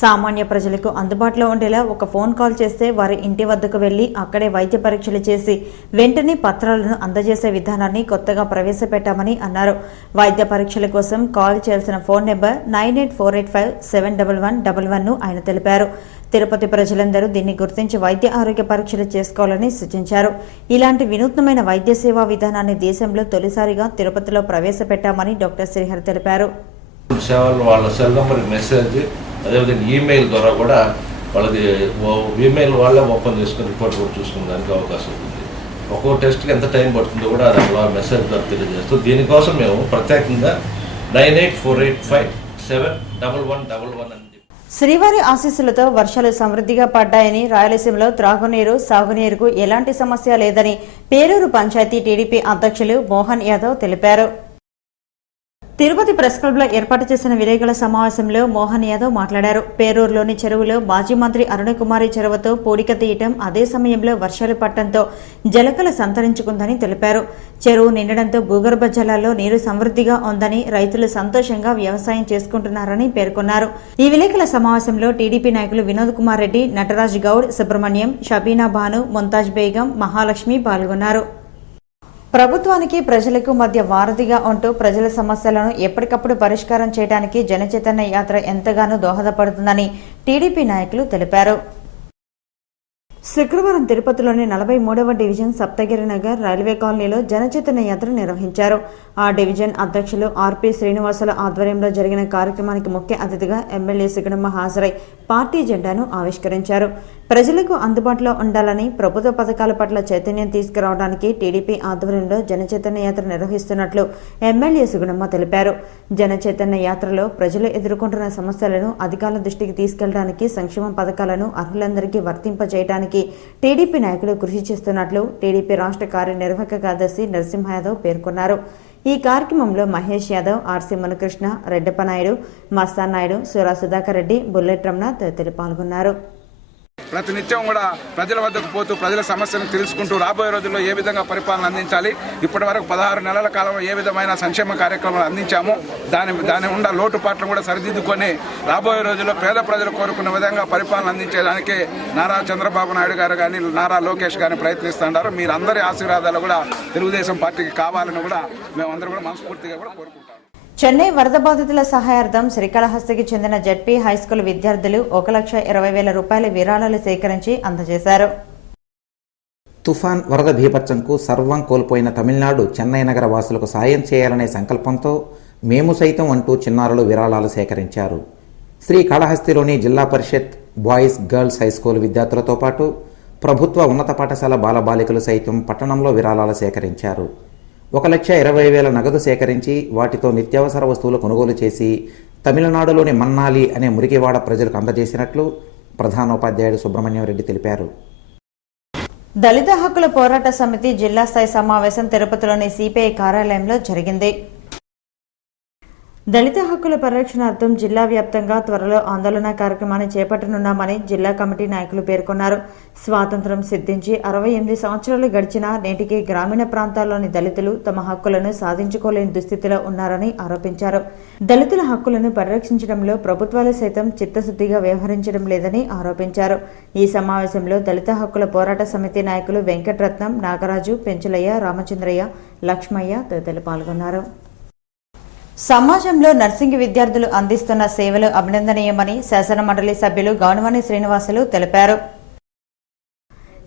సామాన్య ప్రజలకు అందుబాటులో ఉండేలా ఒక ఫోన్ కాల్ చేస్తే వారి ఇంటి వద్దకు వెళ్లి అక్కడే వైద్య పరీక్షలు చేసి వెంటనే పత్రాలను అందజేసే విధానాన్ని కొత్తగా ప్రవేశపెట్టామని అన్నారు. వైద్య పరీక్షల కోసం కాల్ చేయాల్సిన ఫోన్ నెంబర్ 9848571111ను ఆయన తెలిపారు. తిరుపతి ప్రజలందరూ దీన్ని గుర్తించి వైద్య ఆరోగ్య పరీక్షలు చేసుకోవాలని సూచించారు. ఇలాంటి వినూత్నమైన వైద్య సేవా విధానాన్ని దేశంలో తొలిసారిగా తిరుపతిలో ప్రవేశపెట్టామని డాక్టర్ శ్రీహర్ తెలిపారు. సేవలు వాళ్ళ సెల్ నెంబర్కి మెసేజ్, అదేవిధంగా ఈమెయిల్ ద్వారా కూడా వాళ్ళది ఈమెయిల్ వాళ్ళే ఓపెన్ చేసుకుని రిపోర్ట్ కూడా చూసుకునే దానికి అవకాశం ఉంటుంది. ఒక్కో టెస్ట్కి ఎంత టైం పడుతుందో కూడా అది మెసేజ్ ద్వారా తెలియజేస్తూ దీనికోసం మేము ప్రత్యేకంగా 9848571111 అని శ్రీవారి ఆశీస్సులతో వర్షాలు సమృద్ధిగా పడ్డాయని, రాయలసీమలో త్రాగునీరు, సాగునీరుకు ఎలాంటి సమస్య లేదని పేరూరు పంచాయతీ టీడీపీ అధ్యక్షులు మోహన్ యాదవ్ తెలిపారు. తిరుపతి ప్రెస్ క్లబ్లో ఏర్పాటు చేసిన విలేకరుల సమావేశంలో మోహన్ యాదవ్ మాట్లాడారు. పేరూరులోని చెరువులో మాజీ మంత్రి అరుణకుమారి చెరువుతో పూడిక తీయటం, అదే సమయంలో వర్షాలు పడటంతో జలకళ సంతరించుకుందని తెలిపారు. చెరువు నిండడంతో భూగర్భ జలాల్లో నీరు సమృద్ధిగా ఉందని, రైతులు సంతోషంగా వ్యవసాయం చేసుకుంటున్నారని పేర్కొన్నారు. ఈ విలేకరుల సమావేశంలో టీడీపీ నాయకులు వినోద్ కుమార్ రెడ్డి, నటరాజ్ గౌడ్, సుబ్రహ్మణ్యం, షబీనా బాను, ముంతాజ్ బేగం, మహాలక్ష్మి పాల్గొన్నారు. ప్రభుత్వానికి ప్రజలకు మధ్య వారధిగా ఉంటూ ప్రజల సమస్యలను ఎప్పటికప్పుడు పరిష్కారం చేయడానికి జనచైతన్య యాత్ర ఎంతగానో దోహదపడుతుందని టీడీపీ నాయకులు తెలిపారు. శుక్రవారం తిరుపతిలోని 43వ డివిజన్ సప్తగిరి నగర్ రైల్వే కాలనీలో జనచైతన్య యాత్ర నిర్వహించారు. ఆ డివిజన్ అధ్యక్షులు ఆర్పి శ్రీనివాసుల ఆధ్వర్యంలో జరిగిన కార్యక్రమానికి ముఖ్య అతిథిగా ఎమ్మెల్యే సుగుణమ్మ హాజరై పార్టీ జెండాను ఆవిష్కరించారు. ప్రజలకు అందుబాటులో ఉండాలని, ప్రభుత్వ పథకాల పట్ల చైతన్యం తీసుకురావడానికి టీడీపీ ఆధ్వర్యంలో జనచైతన్య యాత్ర నిర్వహిస్తున్నట్లు ఎమ్మెల్యే సుగుణమ్మ తెలిపారు. జనచైతన్య యాత్రలో ప్రజలు ఎదుర్కొంటున్న సమస్యలను అధికారుల దృష్టికి తీసుకెళ్లడానికి, సంక్షేమ పథకాలను అర్హులందరికీ వర్తింపజేయడానికి టీడీపీ నాయకులు కృషి చేస్తున్నట్లు టీడీపీ రాష్ట్ర కార్యనిర్వాహక కార్యదర్శి నరసింహ యాదవ్ పేర్కొన్నారు. ఈ కార్యక్రమంలో మహేష్ యాదవ్, ఆర్సీ మునకృష్ణ, రెడ్డప్ప నాయుడు, మస్తాన్ నాయుడు, సురా సుధాకర్ రెడ్డి, బుల్లెట్ రమణ తదితరులు పాల్గొన్నారు. ప్రతినిత్యం కూడా ప్రజల వద్దకు పోతూ ప్రజల సమస్యలను తెలుసుకుంటూ రాబోయే రోజుల్లో ఏ విధంగా పరిపాలన అందించాలి, ఇప్పటి వరకు 16 నెలల కాలంలో ఏ విధమైన సంక్షేమ కార్యక్రమాలు అందించామో దాని ఉన్న లోటుపాట్లను కూడా సరిదిద్దుకొని రాబోయే రోజుల్లో పేద ప్రజలు కోరుకున్న విధంగా పరిపాలన అందించేదానికి నారా చంద్రబాబు నాయుడు గారు కానీ నారా లోకేష్ గారిని ప్రయత్నిస్తున్నారు. మీరందరి ఆశీర్వాదాలు కూడా తెలుగుదేశం పార్టీకి కావాలని కూడా మేమందరం కూడా మనస్ఫూర్తిగా కూడా కోరుకుంటాం. చెన్నై వరద బాధితుల సహాయార్థం శ్రీకాళహస్తికి చెందిన జడ్పీ హైస్కూల్ విద్యార్థులు 1,20,000 రూపాయల విరాళాలు సేకరించి అందజేశారు. తుఫాన్ వరద బీభత్సంకు సర్వం కోల్పోయిన తమిళనాడు చెన్నై నగర వాసులకు సాయం చేయాలనే సంకల్పంతో మేము సైతం అంటూ చిన్నారులు విరాళాలు సేకరించారు. శ్రీకాళహస్తిలోని జిల్లా పరిషత్ బాయ్స్ గర్ల్స్ హైస్కూల్ విద్యార్థులతో పాటు ప్రభుత్వ ఉన్నత పాఠశాల బాలబాలికలు సైతం పట్టణంలో విరాళాలు సేకరించారు. 1,20,000 నగదు సేకరించి వాటితో నిత్యావసర వస్తువులు కొనుగోలు చేసి తమిళనాడులోని మన్నాలి అనే మురికివాడ ప్రజలకు అందజేసినట్లు ప్రధానోపాధ్యాయుడు సుబ్రహ్మణ్యం రెడ్డి తెలిపారు. దళిత హక్కుల పోరాట సమితి జిల్లా స్థాయి సమావేశం తిరుపతిలోని సిపిఐ కార్యాలయంలో జరిగింది. దళిత హక్కుల పరిరక్షణార్థం జిల్లా వ్యాప్తంగా త్వరలో ఆందోళన కార్యక్రమాన్ని చేపట్టనున్నామని జిల్లా కమిటీ నాయకులు పేర్కొన్నారు. స్వాతంత్ర్యం సిద్ధించి 68 సంవత్సరాలు గడిచినా నేటికి గ్రామీణ ప్రాంతాల్లోని దళితులు తమ హక్కులను సాధించుకోలేని దుస్థితిలో ఉన్నారని ఆరోపించారు. దళితుల హక్కులను పరిరక్షించడంలో ప్రభుత్వాలు సైతం చిత్తశుద్ధిగా వ్యవహరించడం లేదని ఆరోపించారు. ఈ సమావేశంలో దళిత హక్కుల పోరాట సమితి నాయకులు వెంకటరత్నం, నాగరాజు, పెంచులయ్య, రామచంద్రయ్య, లక్ష్మయ్య తదితరులు పాల్గొన్నారు. సమాజంలో నర్సింగ్ విద్యార్థులు అందిస్తున్న సేవలు అభినందనీయమని శాసన మండలి సభ్యులు గౌనవాణి శ్రీనివాసులు తెలిపారు.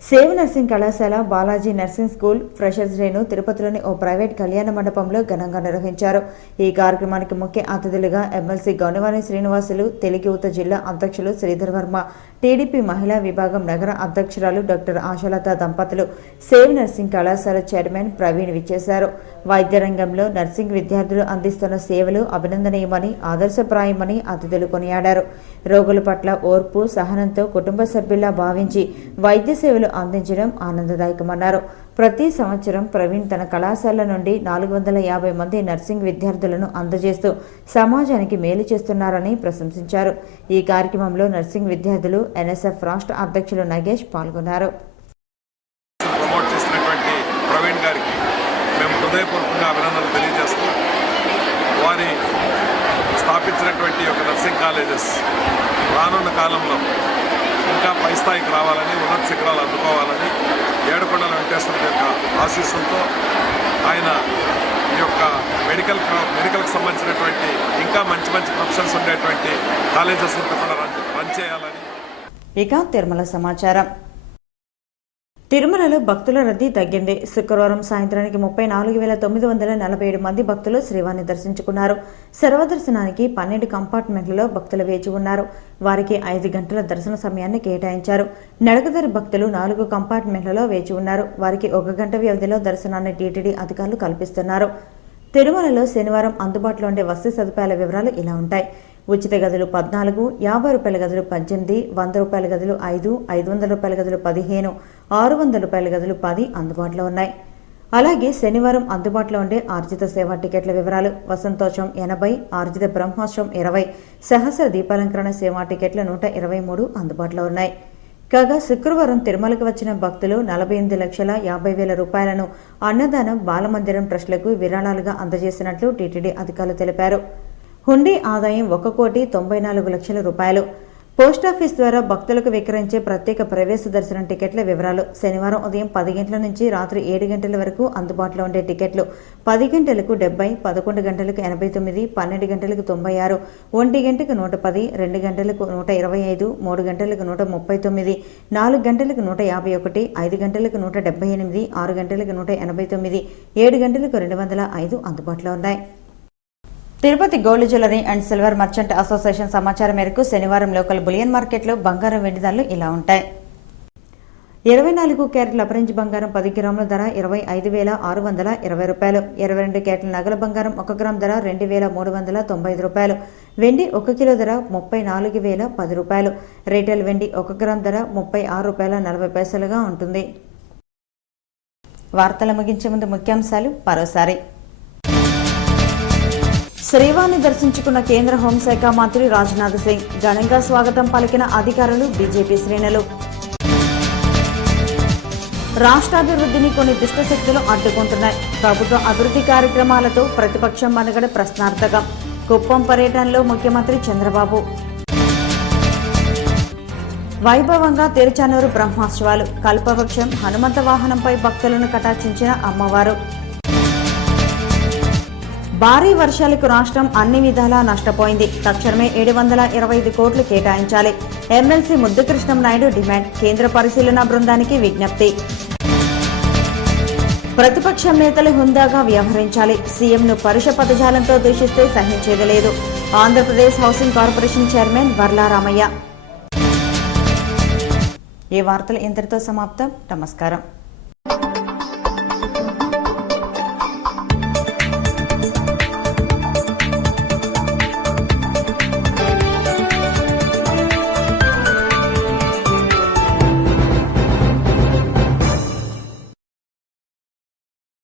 సేవ నర్సింగ్ కళాశాల, బాలాజీ నర్సింగ్ స్కూల్ ఫ్రెషర్స్ డేను తిరుపతిలోని ఓ ప్రైవేట్ కళ్యాణ మండపంలో ఘనంగా నిర్వహించారు. ఈ కార్యక్రమానికి ముఖ్య అతిథులుగా ఎమ్మెల్సీ గౌనవాణి శ్రీనివాసులు, తెలుగు యువత జిల్లా అధ్యక్షులు శ్రీధర్ వర్మ, టీడీపీ మహిళా విభాగం నగర అధ్యక్షురాలు డాక్టర్ ఆశాలత దంపతులు, సేవ్ నర్సింగ్ కళాశాల చైర్మన్ ప్రవీణ్ విచ్చేశారు. వైద్య రంగంలో నర్సింగ్ విద్యార్థులు అందిస్తున్న సేవలు అభినందనీయమని, ఆదర్శప్రాయమని అతిథులు కొనియాడారు. రోగుల పట్ల ఓర్పు, సహనంతో కుటుంబ సభ్యుల్లా భావించి వైద్య సేవలు అందించడం ఆనందదాయకమన్నారు. ప్రతి సంవత్సరం ప్రవీణ్ తన కళాశాల నుండి 450 మంది నర్సింగ్ విద్యార్థులను అందజేస్తూ సమాజానికి మేలు చేస్తున్నారని ప్రశంసించారు. ఈ కార్యక్రమంలో నర్సింగ్ విద్యార్థులు, ఎన్ఎస్ఎఫ్ రాష్ట్ర అధ్యక్షులు నగేష్ పాల్గొన్నారు. ప్రమోట్ చేసినటువంటి ప్రవీణ్ గారికి మేము హృదయపూర్వకంగా అభినందనలు తెలియజేస్తూ, వారి స్థాపించినటువంటి ఒక నర్సింగ్ కాలేజెస్ రానున్న కాలంలో ఇంకా పై స్థాయికి రావాలని, ఉన్నత శిఖరాలు అందుకోవాలని ఏడుకొండల వెంకటేశ్వర యొక్క ఆశీస్సులతో ఆయన ఈ యొక్క మెడికల్కి సంబంధించినటువంటి ఇంకా మంచి ప్రొఫెషన్స్ ఉండేటువంటి కాలేజెస్ కూడా రన్ చేయాలని. ఇక తిరుమల సమాచారం. తిరుమలలో భక్తుల రద్దీ తగ్గింది. శుక్రవారం సాయంత్రానికి 34,947 మంది భక్తులు శ్రీవారిని దర్శించుకున్నారు. సర్వదర్శనానికి 12 కంపార్ట్మెంట్లలో భక్తులు వేచి ఉన్నారు. వారికి 5 గంటల దర్శన సమయాన్ని కేటాయించారు. నడకదారి భక్తులు 4 కంపార్ట్మెంట్లలో వేచి ఉన్నారు. వారికి 1 గంట వ్యవధిలో దర్శనాన్ని టీటీడీ అధికారులు కల్పిస్తున్నారు. తిరుమలలో శనివారం అందుబాటులో ఉండే వసతి సదుపాయాల వివరాలు ఇలా ఉంటాయి. ఉచిత గదులు 14, 50 రూపాయల గదులు 18, 100 రూపాయల గదులు 5, 500 రూపాయల గదులు 15, 600 రూపాయల గదులు 10 అందుబాటులో ఉన్నాయి. అలాగే శనివారం అందుబాటులో ఉండే ఆర్జిత సేవా టికెట్ల వివరాలు: వసంతోత్సవం 80, ఆర్జిత బ్రహ్మోత్సవం 20, సహస్ర దీపాలంకరణ సేవా టికెట్లు 123 అందుబాటులో ఉన్నాయి. కాగా శుక్రవారం తిరుమలకు వచ్చిన భక్తులు 48,50,000 రూపాయలను అన్నదానం, బాలమందిరం ట్రస్టులకు విరాళాలుగా అందజేసినట్లు టీటీడీ అధికారులు తెలిపారు. హుండీ ఆదాయం 1,94,00,00,000 రూపాయలు. పోస్టాఫీస్ ద్వారా భక్తులకు విక్రయించే ప్రత్యేక ప్రవేశ దర్శనం టికెట్ల వివరాలు. శనివారం ఉదయం 10 గంటల నుంచి రాత్రి 7 గంటల వరకు అందుబాటులో ఉండే టికెట్లు 10 గంటలకు 70, 11 గంటలకు 89, 12 గంటలకు 96, 1 గంటకు 110, 2 గంటలకు 125, 3 గంటలకు 139, 4 గంటలకు 151, 5 గంటలకు 178, 6 గంటలకు 189, 7 గంటలకు 205 అందుబాటులో ఉన్నాయి. Tirupati gold jewellery and silver merchant association సమాచారం మేరకు శనివారం లోకల్ బులియన్ మార్కెట్లో బంగారం వెండి ధరలు ఇలా ఉంటాయి. 24 క్యారెట్ల అపరెంజ్ బంగారం 10 గ్రాముల ధర 25,620 రూపాయలు. 22 క్యారెట్ల నగల బంగారం 1 గ్రామ్ ధర 2,395 రూపాయలు. వెండి 1 కిలో ధర 34,010 రూపాయలు. రీటైల్ వెండి 1 గ్రామ్ ధర 36 రూపాయల 40 పైసలుగా ఉంటుంది. వార్తలు ముగించే ముందు ముఖ్యాంశాలు మరోసారి. శ్రీవారిని దర్శించుకున్న కేంద్ర హోంశాఖ మంత్రి రాజ్నాథ్ సింగ్. ఘనంగా స్వాగతం పలికిన అధికారులు, బీజేపీ శ్రేణులు. రాష్ట్రాభివృద్ధిని కొన్ని దుష్టశక్తులు అడ్డుకుంటున్నాయి. ప్రభుత్వ అభివృద్ధి కార్యక్రమాలతో ప్రతిపక్షం మనుగడ ప్రశ్నార్థకం. కుప్పం పర్యటనలో ముఖ్యమంత్రి చంద్రబాబు. వైభవంగా తిరుచానూరు బ్రహ్మోత్సవాలు. కల్పవృక్షం హనుమంత వాహనంపై భక్తులను కటాక్షించిన అమ్మవారు. భారీ వర్షాలకు రాష్ట్రం అన్ని విధాలా నష్టపోయింది. తక్షణమే 725 కోట్లు కేటాయించాలి. MLC Muddukrishnama Naidu demand. కేంద్ర పరిశీలన బృందానికి విజ్ఞప్తి. ప్రతిపక్షం నేతలు హుందాగా వ్యవహరించాలి. సీఎంను పరుష పదజాలంతో దూషిస్తే సహించేది లేదు. Andhra Pradesh housing corporation chairman Varla Ramaiah. ఈ వార్తలు ఇంతటితో సమాప్తం. నమస్కారం.